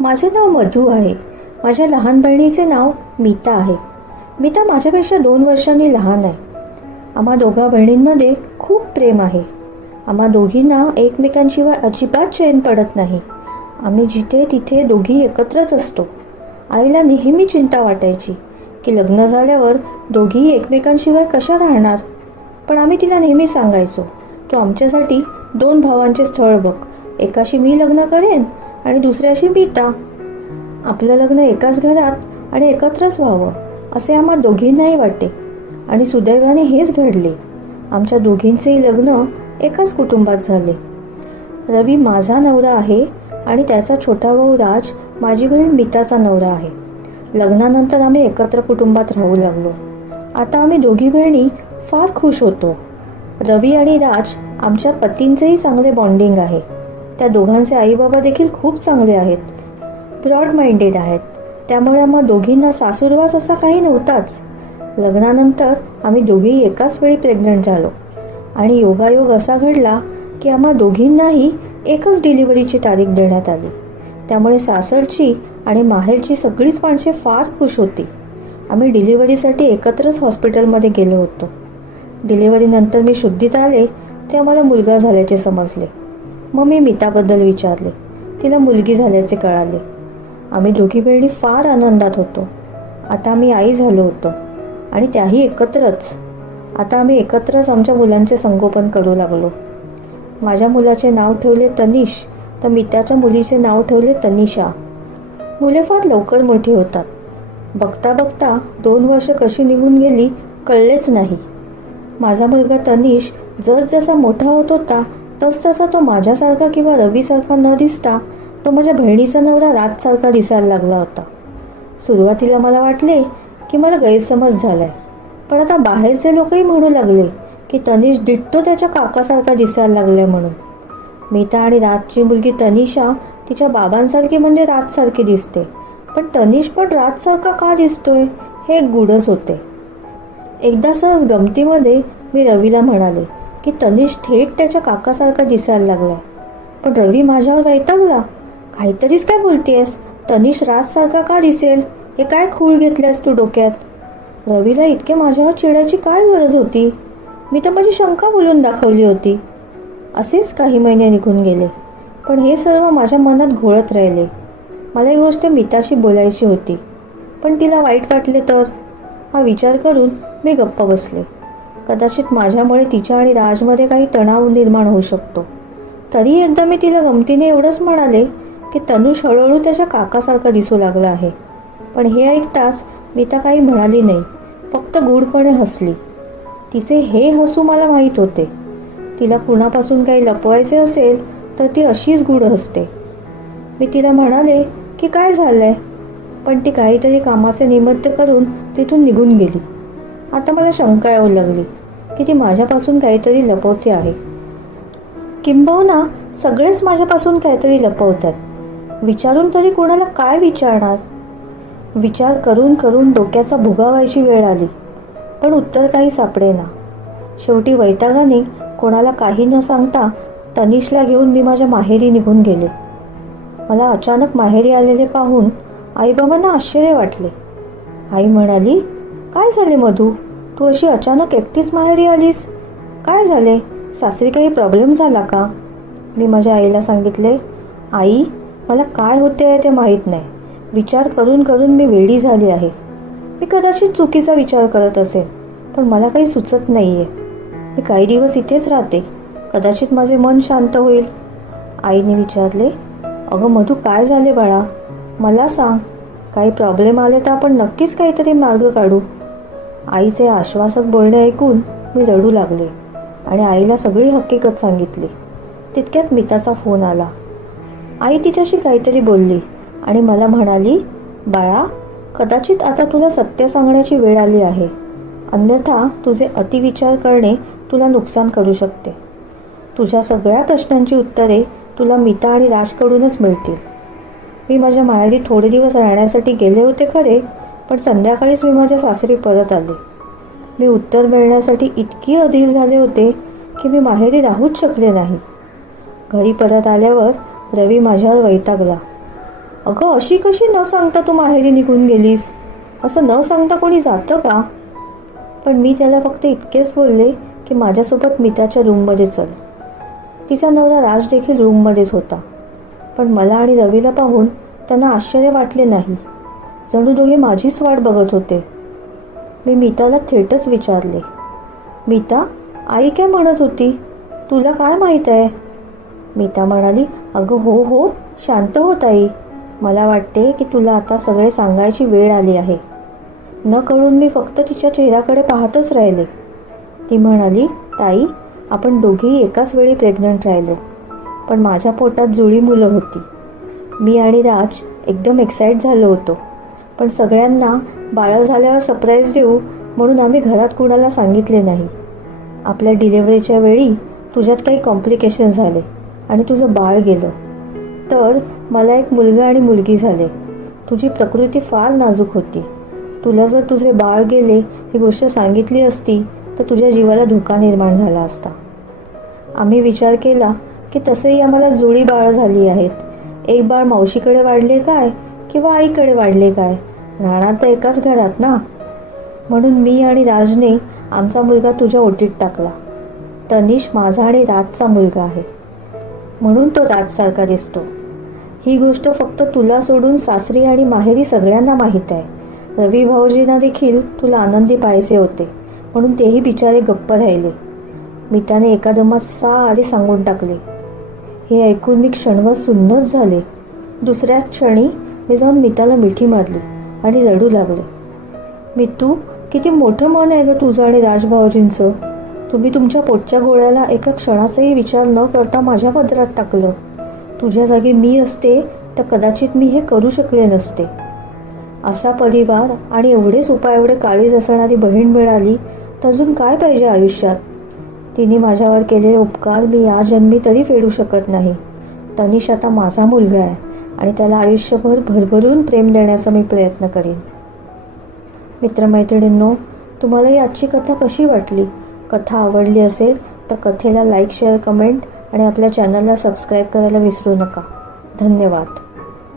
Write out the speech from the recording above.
माझे नाव मधू आहे. माझ्या लहान बहिणीचे नाव मीता आहे. मीता माझ्यापेक्षा दोन वर्षांनी लहान आहे. आम्हा दोघा बहिणींमध्ये खूप प्रेम आहे. आम्हा दोघींना एकमेकांशिवाय अजिबात चैन पडत नाही. आम्ही जिथे तिथे दोघी एकत्रच असतो. आईला नेहमी चिंता वाटायची की लग्न झाल्यावर दोघीही एकमेकांशिवाय कशा राहणार? पण आम्ही तिला नेहमी सांगायचो तू आमच्यासाठी दोन भावांचे स्थळ बघ. एकाशी मी लग्न करेन आणि दुसऱ्याशी बीता. आपलं लग्न एकाच घरात आणि एकत्रच व्हावं असे आम्हा दोघींनाही वाटे. आणि सुदैवाने हेच घडले. आमच्या दोघींचेही लग्न एकाच कुटुंबात झाले. रवी माझा नवरा आहे आणि त्याचा छोटा भाऊ राज माझी बहीण मीताचा नवरा आहे. लग्नानंतर आम्ही एकत्र कुटुंबात राहू लागलो. आता आम्ही दोघी बहिणी फार खुश होतो. रवी आणि राज आमच्या पतींचेही चांगले बॉन्डिंग आहे. त्या दोघांचे आईबाबा देखील खूप चांगले आहेत. ब्रॉड माइंडेड आहेत. त्यामुळे आम्हा दोघींना सासूरवास असा काही नव्हताच. लग्नानंतर आम्ही दोघेही एकाच वेळी प्रेग्नंट झालो. आणि योगायोग असा घडला की आम्हा दोघींनाही एकच डिलिव्हरीची तारीख देण्यात आली. त्यामुळे सासरची आणि माहेरची सगळीच माणसे फार खुश होती. आम्ही डिलिव्हरीसाठी एकत्रच हॉस्पिटलमध्ये गेलो होतो. डिलिव्हरीनंतर मी शुद्धीत आले ते आम्हाला मुलगा झाल्याचे समजले. मग मी मिताबद्दल विचारले. तिला मुलगी झाल्याचे कळाले. आम्ही दोघी बहिणी फार आनंदात होतो. आता आम्ही आई झालो होतो. आणि त्याही एकत्रच. आता आम्ही एकत्रच आमच्या मुलांचे संगोपन करू लागलो. माझ्या मुलाचे नाव ठेवले तनिष तर मित्याच्या मुलीचे नाव ठेवले तनिषा. मुले फार लवकर मोठी होतात. बघता बघता दोन वर्ष कशी निघून गेली कळलेच नाही. माझा मुलगा तनिष जसजसा मोठा होत होता तस तसा तो माझ्यासारखा किंवा रवीसारखा न दिसता तो माझ्या बहिणीचा नवरा राजसारखा दिसायला लागला होता. सुरुवातीला मला वाटले की मला गैरसमज झालाय. पण आता बाहेरचे लोकही म्हणू लागले की तनिष दिट्टो त्याच्या काकासारखा दिसायला लागलाय म्हणून. मीता आणि राजची मुलगी तनिषा तिच्या बाबांसारखी म्हणजे राजसारखी दिसते. पण तनिष पण राजसारखा का दिसतोय? हे एक गुडच होते. एकदा सहज गमतीमध्ये मी रवीला म्हणाले की तनिष थेट त्याच्या काकासारखा दिसायला लागला. पण रवी माझ्यावर वैतागला. काहीतरीच काय बोलतेस तनिष राजसारखा का दिसेल? हे काय खूळ घेतल्यास तू डोक्यात? रवीला इतके माझ्यावर चिडायची काय गरज होती? मी तर माझी शंका बोलून दाखवली होती. असेच काही महिने निघून गेले. पण हे सर्व माझ्या मनात घोळत राहिले. मला ही गोष्ट मिताशी बोलायची होती. पण तिला वाईट वाटले तर? हा विचार करून मी गप्प बसले. कदाचित माझ्यामुळे तिच्या आणि राजमध्ये काही तणाव निर्माण होऊ शकतो. तरी एकदा मी तिला गमतीने एवढंच म्हणाले की तनुष हळूहळू त्याच्या काकासारखा दिसू लागला आहे. पण हे ऐकताच मी तर काही म्हणाली नाही फक्त गूढपणे हसली. तिचे हे हसू मला माहीत होते. तिला कुणापासून काही लपवायचे असेल तर ती अशीच गूढ हसते. मी तिला म्हणाले की काय झालंय? पण ती काहीतरी कामाचे निमित्त करून तिथून निघून गेली. आता मला शंका येऊ लागली की ती माझ्यापासून काहीतरी लपवते आहे. किंबहुना सगळेच माझ्यापासून काहीतरी लपवतात. विचारून तरी कोणाला काय विचारणार? विचार करून करून डोक्याचा भुगा व्हायची वेळ आली पण उत्तर काही सापडेना. शेवटी वैतागाने कोणाला काही न सांगता तनिषला घेऊन मी माझ्या माहेरी निघून गेले. मला अचानक माहेरी आलेले पाहून आईबाबांना आश्चर्य वाटले. आई म्हणाली काय झाले मधू? तू अशी अचानक एकटीच माहेरी आलीस? काय झाले? सासरी काही प्रॉब्लेम झाला का? मी माझ्या आईला सांगितले आई मला काय होते आहे ते माहीत नाही. विचार करून करून मी वेडी झाली आहे. मी कदाचित चुकीचा विचार करत असेल पण मला काही सुचत नाही आहे मी काही दिवस इथेच राहते. कदाचित माझे मन शांत होईल. आईने विचारले अगं मधू काय झाले बाळा? मला सांग. काही प्रॉब्लेम आले तर आपण नक्कीच काहीतरी मार्ग काढू. आईचे आश्वासक बोलणे ऐकून मी रडू लागले आणि आईला सगळी हकीकत सांगितली. तितक्यात मिताचा फोन आला. आई तिच्याशी काहीतरी बोलली आणि मला म्हणाली बाळा कदाचित आता तुला सत्य सांगण्याची वेळ आली आहे. अन्यथा तुझे अतिविचार करणे तुला नुकसान करू शकते. तुझ्या सगळ्या प्रश्नांची उत्तरे तुला मिता आणि राजकडूनच मिळतील. मी माझ्या माहेरी थोडे दिवस राहण्यासाठी गेले होते खरे पण संध्याकाळीच मी माझ्या सासरी परत आले. मी उत्तर मिळण्यासाठी इतकी अधीर झाले होते की मी माहेरी राहूच शकले नाही. घरी परत आल्यावर रवी माझ्यावर वैतागला. अगं अशी कशी न सांगता तू माहेरी निघून गेलीस? असं न सांगता कोणी जातं का? पण मी त्याला फक्त इतकेच बोलले की माझ्यासोबत मिताच्या रूममध्ये चल. तिचा नवरा राज देखील रूममध्येच होता. पण मला आणि रवीला पाहून त्यांना आश्चर्य वाटले नाही. जणू दोघे माझीच वाट बघत होते. मी मीताला थेटच विचारले मीता आई काय म्हणत होती? तुला काय माहीत आहे? मीता म्हणाली अगं हो हो शांत हो ताई. मला वाटते की तुला आता सगळे सांगायची वेळ आली आहे. न कळून मी फक्त तिच्या चेहऱ्याकडे पाहतच राहिले. ती म्हणाली ताई आपण दोघेही एकाच वेळी प्रेग्नंट राहिलो पण माझ्या पोटात जुळी मुलं होती. मी आणि राज एकदम एक्साईट झालो होतो. पण सगळ्यांना बाळं झाल्यावर सरप्राईज देऊ म्हणून आम्ही घरात कुणाला सांगितले नाही. आपल्या डिलेवरीच्या वेळी तुझ्यात काही कॉम्प्लिकेशन झाले आणि तुझं बाळ गेलं. तर मला एक मुलगा आणि मुलगी झाले. तुझी प्रकृती फार नाजूक होती. तुला जर तुझे बाळ गेले ही गोष्ट सांगितली असती तर तुझ्या जीवाला धोका निर्माण झाला असता. आम्ही विचार केला की तसेही आम्हाला जुळी बाळ झाली आहेत. एक बाळ मावशीकडे वाढले काय किंवा आईकडे वाढले काय? राहणार तर एकाच घरात ना? म्हणून मी आणि राजने आमचा मुलगा तुझ्या ओटीत टाकला. तनिष माझा आणि राजचा मुलगा आहे. म्हणून तो राजसारखा दिसतो. ही गोष्ट फक्त तुला सोडून सासरी आणि माहेरी सगळ्यांना माहीत आहे. रवी भाऊजींना देखील तुला आनंदी पाहायचे होते. म्हणून तेही बिचारे गप्प राहिले. मी त्याने एकादमात सारे सांगून टाकले. हे ऐकून मी क्षणभर सुन्नच झाले. दुसऱ्याच क्षणी मी जाऊन मिताला मिठी मारली. आणि रडू लागले. मित्तू किती मोठं मन आहे गं तुझं आणि राजभाऊजींचं. तुम्ही तुमच्या पोटच्या गोळ्याला एका क्षणाचाही विचार न करता माझ्या पदरात टाकलं. तुझ्या जागी मी असते तर कदाचित मी हे करू शकले नसते. असा परिवार आणि एवढेच सुपा एवढे काळीज असणारी बहीण मिळाली तर अजून काय पाहिजे आयुष्यात? तिने माझ्यावर केलेले उपकार मी या जन्मी तरी फेडू शकत नाही. तनिष आता माझा मुलगा आहे. आणि त्याला आयुष्यभर भरभरून प्रेम देण्याचा मी प्रयत्न करेन. मित्रमैत्रिणींनो तुम्हाला ही आजची कथा कशी वाटली? कथा आवडली असेल तर कथेला लाईक शेअर कमेंट आणि आपल्या चॅनलला सबस्क्राईब करायला विसरू नका. धन्यवाद.